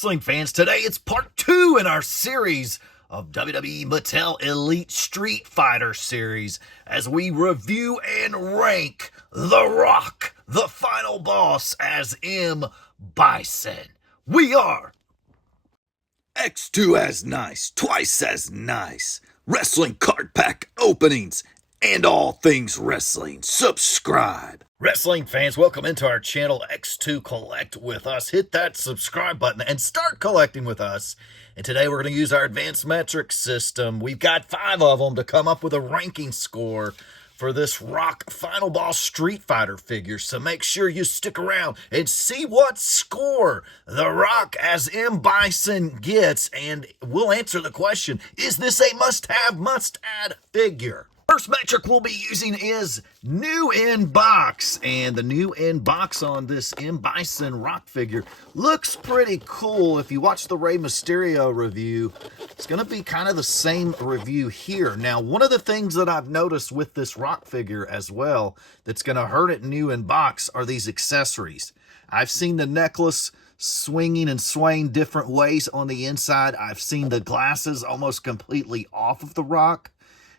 wrestling fans, today it's part 2 in our series of WWE Mattel Elite Street Fighter series as we review and rank The Rock, the final boss, as M. Bison. We are X2 as nice, twice as nice, wrestling card pack openings, and all things wrestling. Subscribe. wrestling fans. Welcome into our channel, X2 Collect with us. Hit that subscribe button and start collecting with us. And today we're going to use our advanced metric system. We've got 5 of them to come up with a ranking score for this Rock Final Boss Street Fighter figure. So make sure you stick around and see what score The Rock as M. Bison gets. And we'll answer the question, is this a must-have, must-add figure? First metric we'll be using is new in box, and the new in box on this M. Bison Rock figure looks pretty cool. If you watch the Rey Mysterio review, it's going to be kind of the same review here. Now, one of the things that I've noticed with this Rock figure as well that's going to hurt it new in box are these accessories. I've seen the necklace swinging and swaying different ways on the inside. I've seen the glasses almost completely off of the Rock.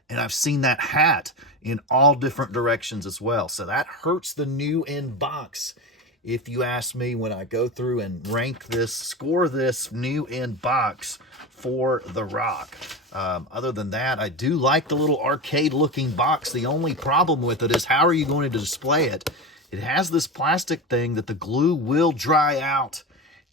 And I've seen that hat in all different directions as well. So that hurts the new in box, if you ask me, when I go through and rank this, score this new in box for The Rock. Other than that, I do like the little arcade looking box. The only problem with it is, how are you going to display it? It has this plastic thing that the glue will dry out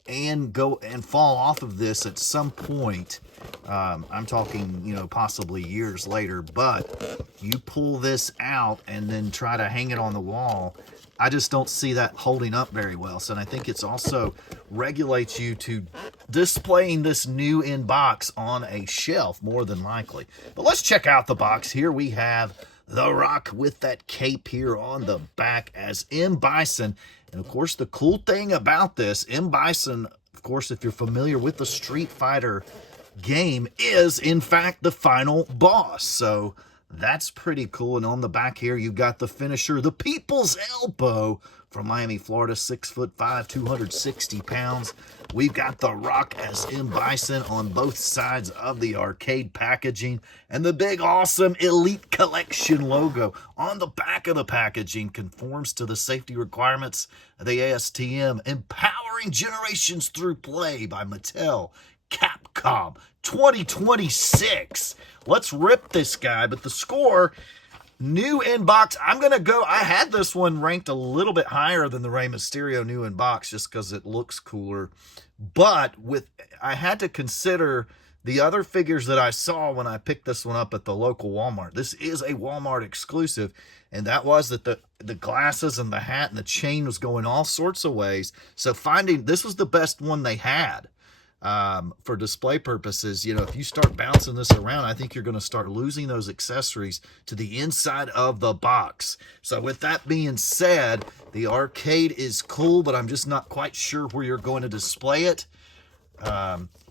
and go and fall off of this at some point. I'm talking, possibly years later, but you pull this out and then try to hang it on the wall. I just don't see that holding up very well. So I think it's also regulates you to displaying this new in box on a shelf more than likely. But let's check out the box. Here we have The Rock with that cape here on the back as M. Bison. And of course, the cool thing about this, M. Bison, of course, if you're familiar with the Street Fighter game, is in fact the final boss. So that's pretty cool. And on the back here, you got the finisher, the People's Elbow from Miami, Florida, 6'5", 260 pounds. We've got The Rock as M. Bison on both sides of the arcade packaging, and the big awesome Elite Collection logo on the back of the packaging conforms to the safety requirements of the ASTM, empowering generations through play by Mattel Capcom 2026. Let's rip this guy. But the score, new in box, I'm going to go, I had this one ranked a little bit higher than the Rey Mysterio new in box just because it looks cooler. But I had to consider the other figures that I saw when I picked this one up at the local Walmart. This is a Walmart exclusive, and that was that the glasses and the hat and the chain was going all sorts of ways. So this was the best one they had. For display purposes. If you start bouncing this around, I think you're going to start losing those accessories to the inside of the box. So with that being said, the arcade is cool, but I'm just not quite sure where you're going to display it.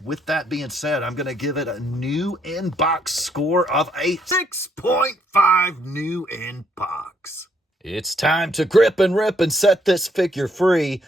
With that being said, I'm going to give it a new in box score of a 6.5 new in box. It's time to grip and rip and set this figure free.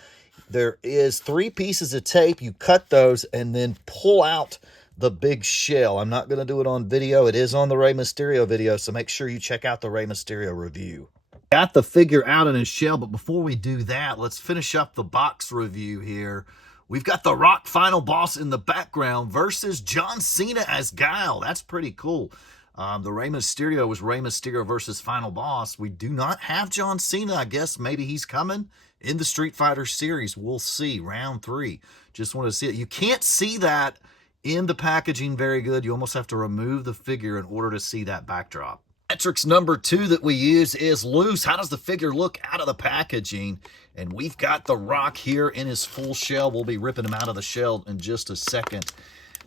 There is 3 pieces of tape. You cut those and then pull out the big shell. I'm not going to do it on video. It is on the Rey Mysterio video, so make sure you check out the Rey Mysterio review. Got the figure out in his shell, but before we do that, let's finish up the box review here. We've got the Rock Final Boss in the background versus John Cena as Guile. That's pretty cool. The Rey Mysterio was Rey Mysterio versus Final Boss. We do not have John Cena. I guess maybe he's coming in the Street Fighter series. We'll see. Round 3. Just want to see it. You can't see that in the packaging very good. You almost have to remove the figure in order to see that backdrop. Metrics number 2 that we use is loose. How does the figure look out of the packaging? And we've got The Rock here in his full shell. We'll be ripping him out of the shell in just a second.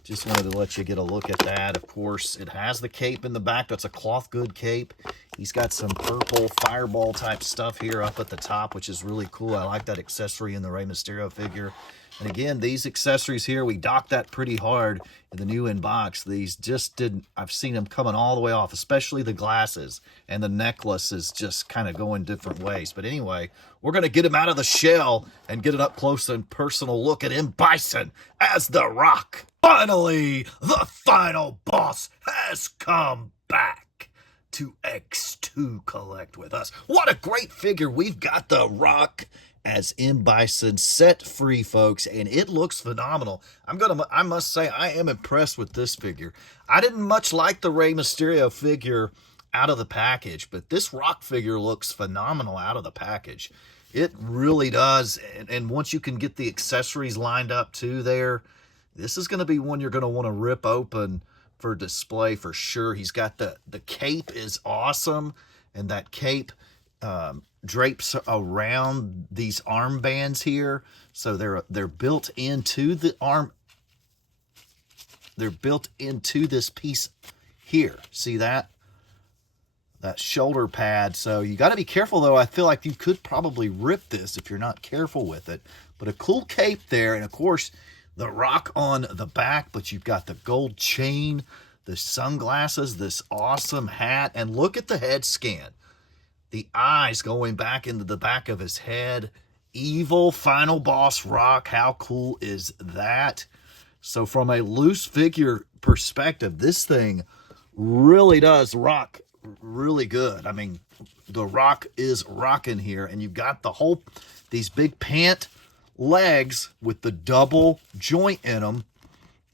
Just wanted to let you get a look at that. Of course, it has the cape in the back. That's a cloth good cape. He's got some purple fireball type stuff here up at the top, which is really cool. I like that accessory in the Rey Mysterio figure. And again, these accessories here, we docked that pretty hard in the new inbox. These just didn't, I've seen them coming all the way off, especially the glasses, and the necklace is just kind of going different ways. But anyway, we're going to get him out of the shell and get an up close and personal look at him, Bison, as The Rock. Finally, the final boss has come back to X2 Collect with us. What a great figure. We've got The Rock as M. Bison set free, folks, and it looks phenomenal. I must say, I am impressed with this figure. I didn't much like the Rey Mysterio figure out of the package, but this Rock figure looks phenomenal out of the package. It really does, and once you can get the accessories lined up too there, this is going to be one you're going to want to rip open for display for sure. He's got the cape is awesome, and that cape drapes around these armbands here, so they're built into the arm. They're built into this piece here. See that shoulder pad? So you got to be careful though. I feel like you could probably rip this if you're not careful with it. But a cool cape there, and of course the Rock on the back. But you've got the gold chain, the sunglasses, this awesome hat, and look at the head scan. The eyes going back into the back of his head. Evil final boss Rock. How cool is that? So from a loose figure perspective, this thing really does rock really good. I mean, the Rock is rocking here. And you've got these big pant legs with the double joint in them.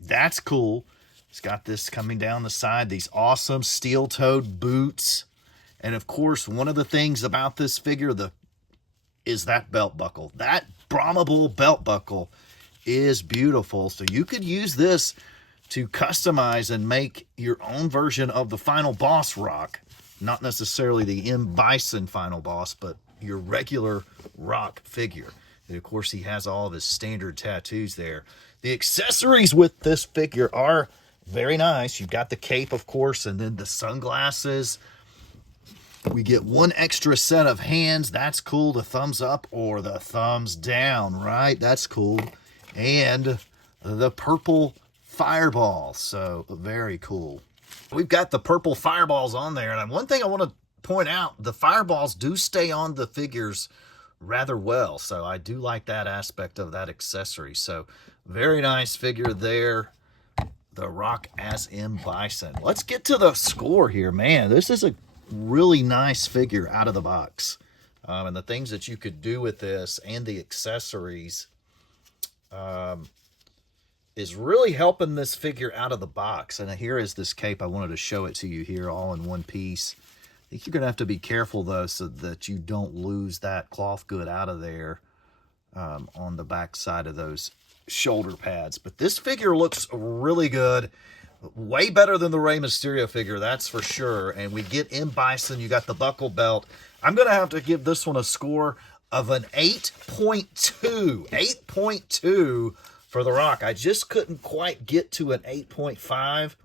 That's cool. It's got this coming down the side. These awesome steel-toed boots. And of course, one of the things about this figure is that belt buckle. That Brahma Bull belt buckle is beautiful. So you could use this to customize and make your own version of the final boss Rock. Not necessarily the M. Bison final boss, but your regular Rock figure. And of course, he has all of his standard tattoos there. The accessories with this figure are very nice. You've got the cape, of course, and then the sunglasses. We get one extra set of hands. That's cool. The thumbs up or the thumbs down, right? That's cool. And the purple fireball. So very cool. We've got the purple fireballs on there. And one thing I want to point out, the fireballs do stay on the figures rather well. So I do like that aspect of that accessory. So very nice figure there. The Rock as M. Bison. Let's get to the score here. Man, this is a really nice figure out of the box. And the things that you could do with this and the accessories is really helping this figure out of the box. And here is this cape. I wanted to show it to you here all in one piece. I think you're going to have to be careful though so that you don't lose that cloth good out of there on the back side of those shoulder pads. But this figure looks really good. Way better than the Rey Mysterio figure, that's for sure. And we get M. Bison. You got the buckle belt. I'm going to have to give this one a score of an 8.2. 8.2 for The Rock. I just couldn't quite get to an 8.5.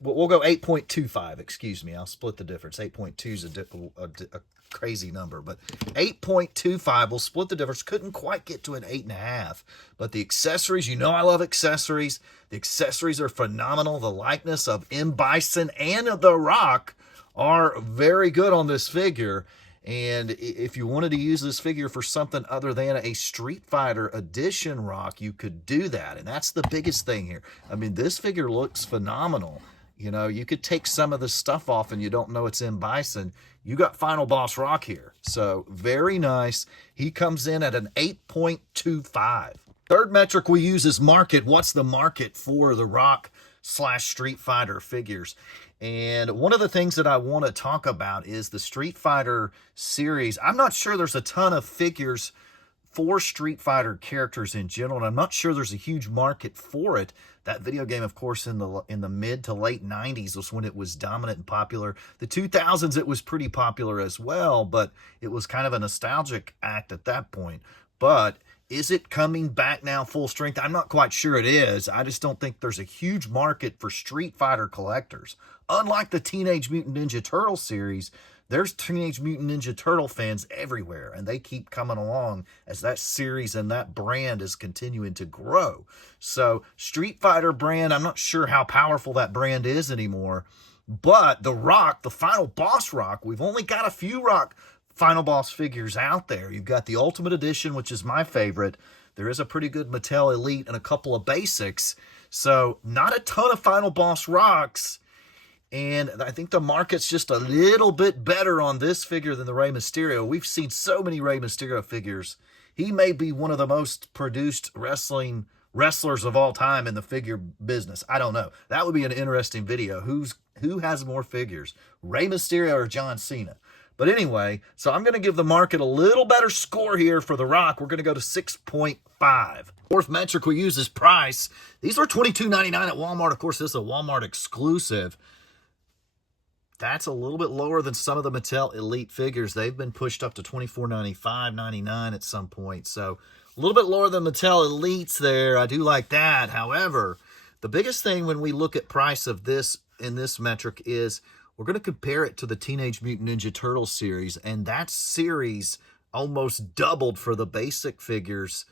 We'll go 8.25. Excuse me. I'll split the difference. 8.2 is a crazy number, but 8.25. We'll split the difference. Couldn't quite get to an 8.5. But the accessories, you know I love accessories. The accessories are phenomenal. The likeness of M. Bison and The Rock are very good on this figure. And if you wanted to use this figure for something other than a Street Fighter edition Rock, you could do that. And that's the biggest thing here. I mean, this figure looks phenomenal. You know, you could take some of this stuff off and you don't know it's M. Bison. You got Final Boss Rock here. So very nice. He comes in at an 8.25. Third metric we use is market. What's the market for the Rock / Street Fighter figures? And one of the things that I want to talk about is the Street Fighter series. I'm not sure there's a ton of figures for Street Fighter characters in general, and I'm not sure there's a huge market for it. That video game, of course, in the mid to late 90s was when it was dominant and popular. The 2000s, it was pretty popular as well, but it was kind of a nostalgic act at that point. But Is it coming back now full strength? I'm not quite sure it is. I just don't think there's a huge market for Street Fighter collectors. Unlike the Teenage Mutant Ninja Turtle series, there's Teenage Mutant Ninja Turtle fans everywhere, and they keep coming along as that series and that brand is continuing to grow. So Street Fighter brand, I'm not sure how powerful that brand is anymore, but the Rock, the final boss Rock, we've only got a few Rock final boss figures out there. You've got the Ultimate Edition, which is my favorite. There is a pretty good Mattel Elite and a couple of basics. So not a ton of final boss Rocks. And I think the market's just a little bit better on this figure than the Rey Mysterio. We've seen so many Rey Mysterio figures. He may be one of the most produced wrestlers of all time in the figure business. I don't know. That would be an interesting video. Who has more figures, Rey Mysterio or John Cena? But anyway, so I'm going to give the market a little better score here for The Rock. We're going to go to 6.5. Fourth metric we use is price. These are $22.99 at Walmart. Of course, this is a Walmart exclusive. That's a little bit lower than some of the Mattel Elite figures. They've been pushed up to $24.95, $99 at some point. So a little bit lower than Mattel Elites there. I do like that. However, the biggest thing when we look at price of this in this metric is we're going to compare it to the Teenage Mutant Ninja Turtles series. And that series almost doubled for the basic figures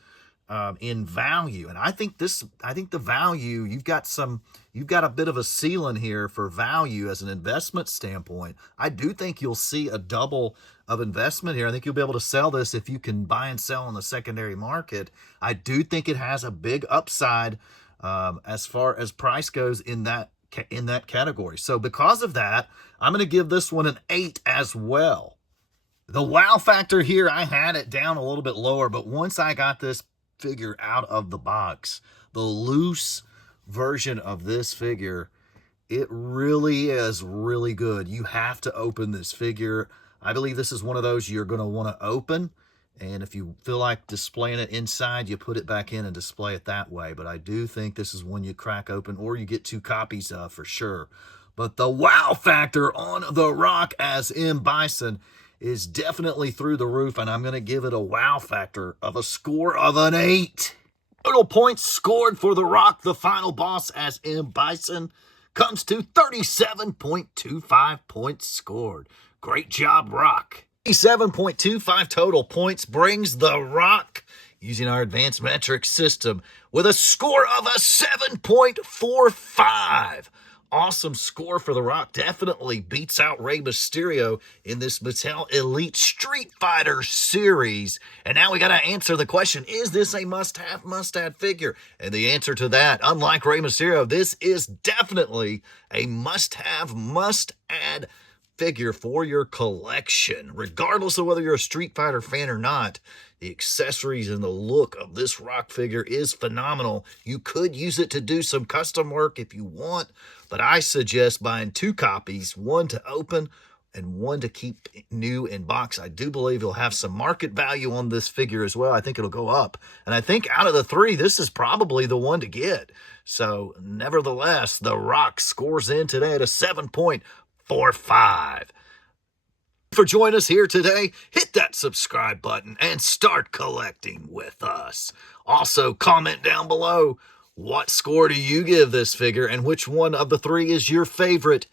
in value. And I think the value, you've got a bit of a ceiling here for value as an investment standpoint. I do think you'll see a double of investment here. I think you'll be able to sell this if you can buy and sell on the secondary market. I do think it has a big upside as far as price goes in that category. So because of that, I'm going to give this one an 8 as well. The wow factor here, I had it down a little bit lower, but once I got this figure out of the box, the loose version of this figure, it really is really good. You have to open this figure. I believe this is one of those you're going to want to open, and if you feel like displaying it inside, you put it back in and display it that way. But I do think this is one you crack open, or you get 2 copies of for sure. But the wow factor on The Rock as M. Bison is definitely through the roof, and I'm going to give it a wow factor of a score of an 8. Total points scored for The Rock, the final boss as M. Bison, comes to 37.25 points scored. Great job, Rock. 87.25 total points brings The Rock, using our advanced metric system, with a score of a 7.45. Awesome score for The Rock. Definitely beats out Rey Mysterio in this Mattel Elite Street Fighter series. And now we got to answer the question, is this a must-have figure? And the answer to that, unlike Rey Mysterio, this is definitely a must-have, must-add figure for your collection. Regardless of whether you're a Street Fighter fan or not, the accessories and the look of this Rock figure is phenomenal. You could use it to do some custom work if you want, but I suggest buying 2 copies, one to open and one to keep new in box. I do believe you'll have some market value on this figure as well. I think it'll go up. And I think out of the 3, this is probably the one to get. So nevertheless, The Rock scores in today at a 7.45. For joining us here today, hit that subscribe button and start collecting with us. Also, comment down below, what score do you give this figure and which one of the 3 is your favorite?